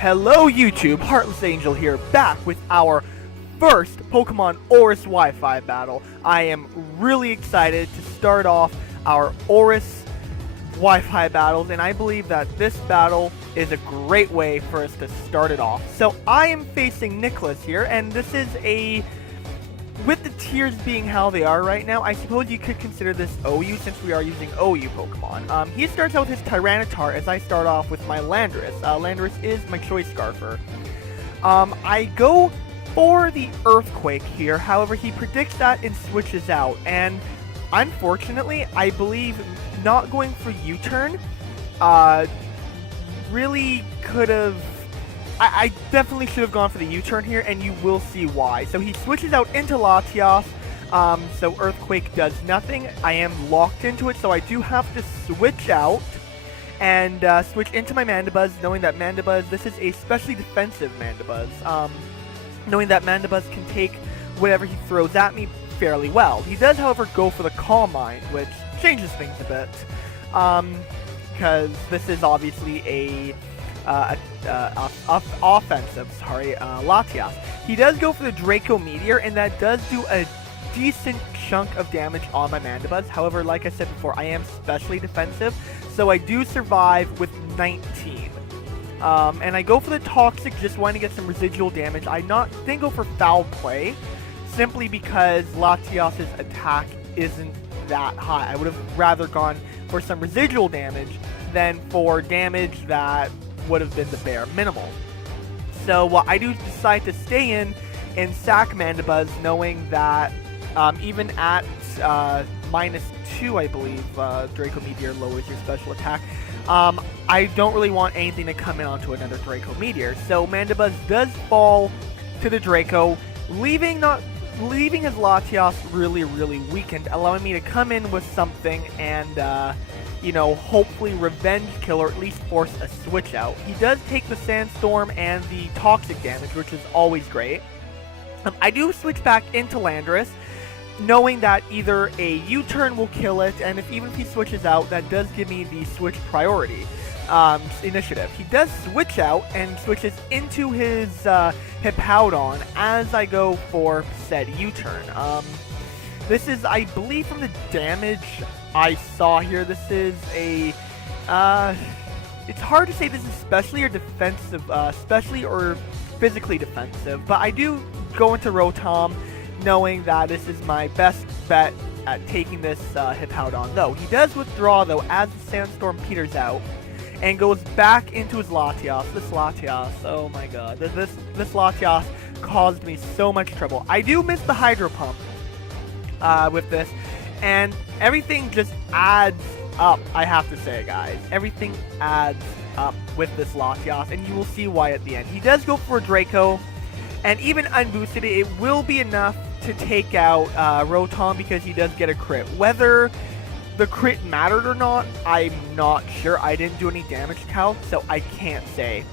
Hello YouTube, Heartless Angel here, back with our first Pokemon ORAS Wi-Fi battle. I am really excited to start off our ORAS Wi-Fi battles, and I believe that this battle is a great way for us to start it off. So I am facing Nicolas here, and this is with the tiers being how they are right now, I suppose you could consider this OU since we are using OU Pokemon. He starts out with his Tyranitar as I start off with my Landorus. Landorus is my choice Scarfer. I go for the Earthquake here, however he predicts that and switches out, and unfortunately I believe not going for U-turn really could have... I definitely should have gone for the U-turn here, and you will see why. So he switches out into Latias, so Earthquake does nothing. I am locked into it, so I do have to switch out and switch into my Mandibuzz, knowing that Mandibuzz, this is a specially defensive Mandibuzz, knowing that Mandibuzz can take whatever he throws at me fairly well. He does, however, go for the Calm Mind, which changes things a bit, because this is obviously a offensive, Latias. He does go for the Draco Meteor, and that does do a decent chunk of damage on my Mandibuzz. However, like I said before, I am specially defensive, so I do survive with 19. And I go for the Toxic, just wanting to get some residual damage. I didn't go for Foul Play, simply because Latias' attack isn't that high. I would have rather gone for some residual damage than for damage that would have been the bare minimal. So I do decide to stay in and sack Mandibuzz, knowing that even at -2, I believe, Draco Meteor lowers your special attack. I don't really want anything to come in onto another Draco Meteor. So Mandibuzz does fall to the Draco, leaving his Latias really weakened, allowing me to come in with something and you know, hopefully revenge kill or at least force a switch out. He does take the Sandstorm and the Toxic damage, which is always great. I do switch back into Landorus, knowing that either a U-turn will kill it, and even if he switches out, that does give me the switch priority initiative. He does switch out and switches into his Hippowdon as I go for said U-turn. This is, I believe, from the damage I saw here, this is a, it's hard to say this is specially or defensive, specially or physically defensive, but I do go into Rotom knowing that this is my best bet at taking this Hippowdon, though. He does withdraw, though, as the Sandstorm peters out, and goes back into his Latias. This Latias, oh my god, this Latias caused me so much trouble. I do miss the Hydro Pump with this, and everything just adds up, I have to say, guys. Everything adds up with this Latias, and you will see why at the end. He does go for a Draco, and even unboosted, it will be enough to take out Rotom because he does get a crit. Whether the crit mattered or not, I'm not sure. I didn't do any damage count, so I can't say.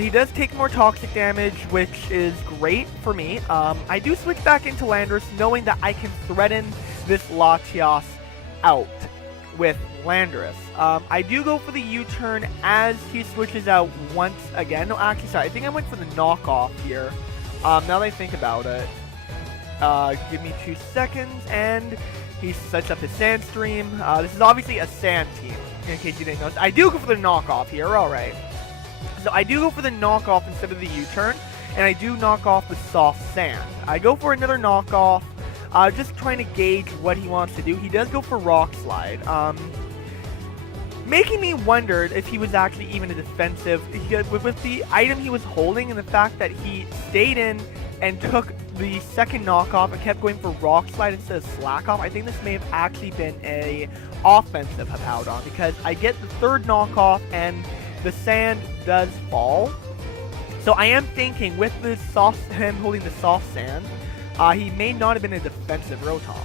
He does take more Toxic damage, which is great for me. I do switch back into Landorus, knowing that I can threaten this Latias out with Landorus. I do go for the U-turn as he switches out once again. No, actually, sorry. I think I went for the knockoff here. Now that I think about it. Give me 2 seconds, and he sets up his Sandstream. This is obviously a Sand team, in case you didn't notice. I do go for the knockoff here, alright. So I do go for the knockoff instead of the U-turn, and I do knock off the Soft Sand. I go for another knockoff, just trying to gauge what he wants to do. He does go for Rock Slide, making me wonder if he was actually even a defensive, with the item he was holding and the fact that he stayed in and took the second knockoff and kept going for Rock Slide instead of Slack Off. I think this may have actually been a offensive Hippowdon, because I get the third knockoff and the sand does fall. So I am thinking with the him holding the Soft Sand, he may not have been a defensive Rotom.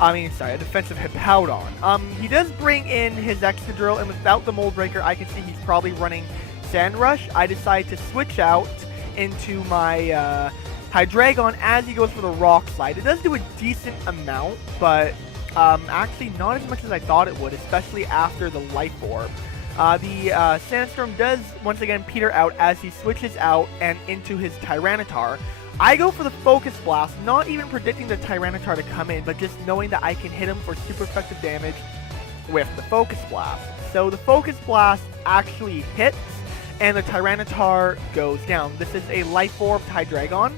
I mean, sorry, a defensive Hippowdon. He does bring in his Excadrill, and without the Mold Breaker, I can see he's probably running Sand Rush. I decide to switch out into my Hydreigon as he goes for the Rock Slide. It does do a decent amount, but actually not as much as I thought it would, especially after the Life Orb. The Sandstorm does once again peter out as he switches out and into his Tyranitar. I go for the Focus Blast, not even predicting the Tyranitar to come in, but just knowing that I can hit him for super effective damage with the Focus Blast. So the Focus Blast actually hits, and the Tyranitar goes down. This is a Life Orb Hydreigon,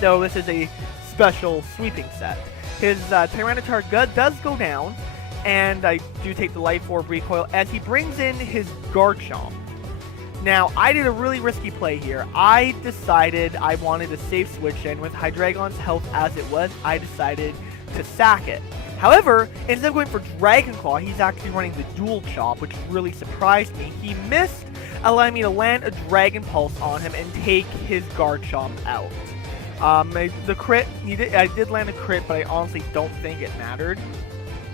so this is a special sweeping set. His Tyranitar does go down, and I do take the Life Orb recoil as he brings in his Garchomp. Now, I did a really risky play here. I decided I wanted to safe switch in with Hydreigon's health as it was. I decided to sack it. However, instead of going for Dragon Claw, he's actually running the Dual Chop, which really surprised me. He missed, allowing me to land a Dragon Pulse on him and take his Garchomp out. The crit, I did land a crit, but I honestly don't think it mattered.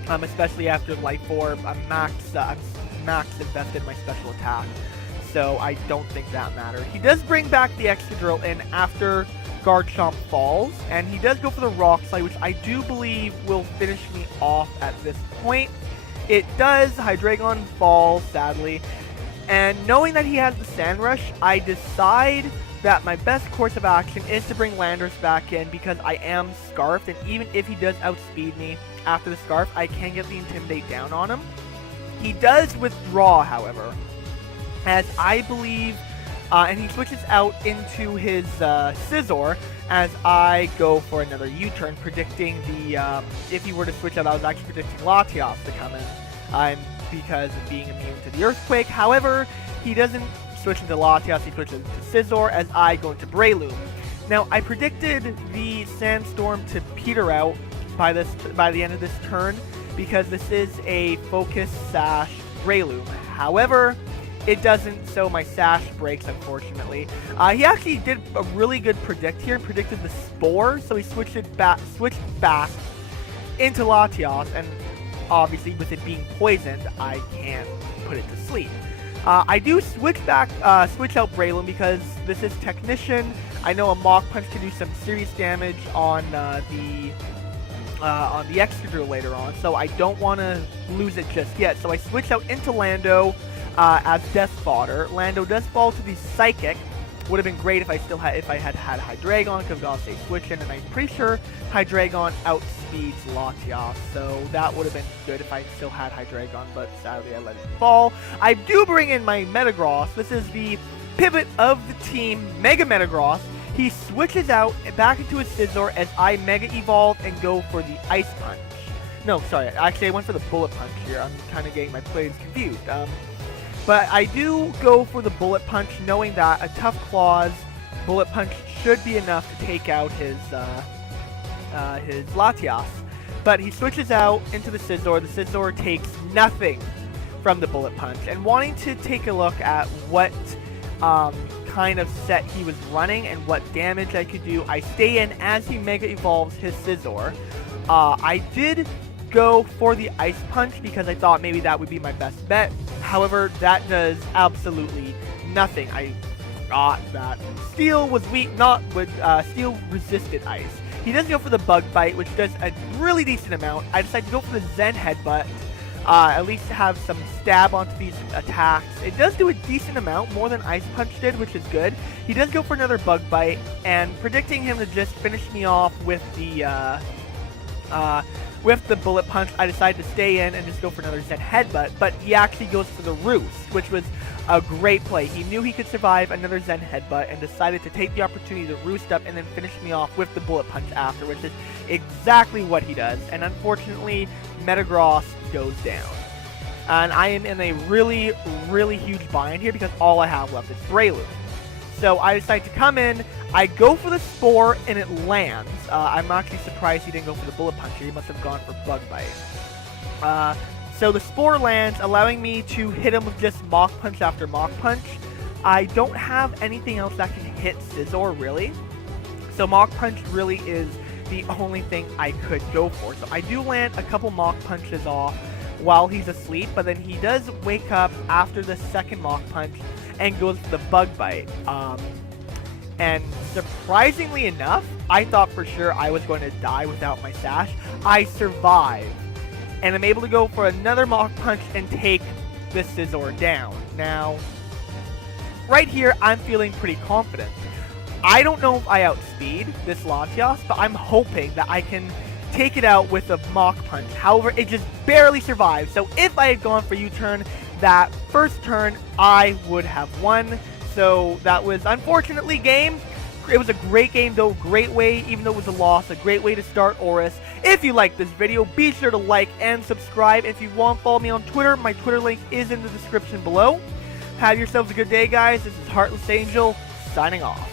Especially after Life Orb, I'm max invested in my special attack, so I don't think that mattered. He does bring back the Excadrill in after Garchomp falls, and he does go for the Rock Slide, which I do believe will finish me off at this point. It does. Hydreigon falls, sadly, and knowing that he has the Sand Rush, I decide that my best course of action is to bring Landorus back in because I am Scarfed, and even if he does outspeed me after the Scarf, I can get the Intimidate down on him. He does withdraw, however, as I believe, and he switches out into his Scizor as I go for another U-turn, predicting the, if he were to switch out, I was actually predicting Latias to come in, because of being immune to the Earthquake. However, he doesn't switch into Latias, he switches to Scizor as I go into Breloom. Now, I predicted the Sandstorm to peter out by the end of this turn because this is a Focus Sash Breloom. However, it doesn't, so my Sash breaks, unfortunately. He actually did a really good predict here and predicted the Spore, so he switched back into Latias, and obviously with it being poisoned, I can't put it to sleep. I do switch out Breloom because this is Technician. I know a Mach Punch can do some serious damage on the Excadrill later on, so I don't want to lose it just yet. So I switch out into Lando as Death Fodder. Lando does fall to the Psychic. Would have been great if I had Hydreigon, because I'll say switch in, and I'm pretty sure Hydreigon outspeeds Latias, so that would have been good if I still had Hydreigon, but sadly I let it fall. I do bring in my Metagross. This is the pivot of the team, Mega Metagross. He switches out back into his Scizor as I Mega Evolve and go for the Ice Punch. No, sorry, actually I went for the Bullet Punch here. I'm kind of getting my plays confused. But I do go for the Bullet Punch, knowing that a Tough Claws Bullet Punch should be enough to take out his Latias. But he switches out into the Scizor. The Scizor takes nothing from the Bullet Punch. And wanting to take a look at what kind of set he was running and what damage I could do, I stay in as he Mega Evolves his Scizor. I did go for the Ice Punch because I thought maybe that would be my best bet. However, that does absolutely nothing. I thought that Steel was weak, Steel resisted Ice. He does go for the Bug Bite, which does a really decent amount. I decided to go for the Zen Headbutt, at least to have some stab onto these attacks. It does do a decent amount, more than Ice Punch did, which is good. He does go for another Bug Bite, and predicting him to just finish me off with the Bullet Punch, I decided to stay in and just go for another Zen Headbutt, but he actually goes for the Roost, which was a great play. He knew he could survive another Zen Headbutt and decided to take the opportunity to Roost up and then finish me off with the Bullet Punch after, which is exactly what he does. And unfortunately, Metagross goes down. And I am in a really, really huge bind here because all I have left is Breloom. So I decide to come in, I go for the Spore, and it lands. I'm actually surprised he didn't go for the Bullet Punch here. He must have gone for Bug Bite. So the Spore lands, allowing me to hit him with just Mach Punch after Mach Punch. I don't have anything else that can hit Scizor, really. So Mach Punch really is the only thing I could go for. So I do land a couple Mach Punches off while he's asleep, but then he does wake up after the second Mach Punch and goes for the Bug Bite. And surprisingly enough, I thought for sure I was going to die without my Sash. I survive. And I'm able to go for another Mach Punch and take this Scizor down. Now, right here, I'm feeling pretty confident. I don't know if I outspeed this Latias, but I'm hoping that I can take it out with a Mach Punch. However, it just barely survived. So if I had gone for U-turn that first turn, I would have won. So that was unfortunately game. It was a great game though, great way, even though it was a loss, a great way to start ORAS. If you liked this video, be sure to like and subscribe. If you want to follow me on Twitter, my Twitter link is in the description below. Have yourselves a good day, guys. This is Heartless Angel, signing off.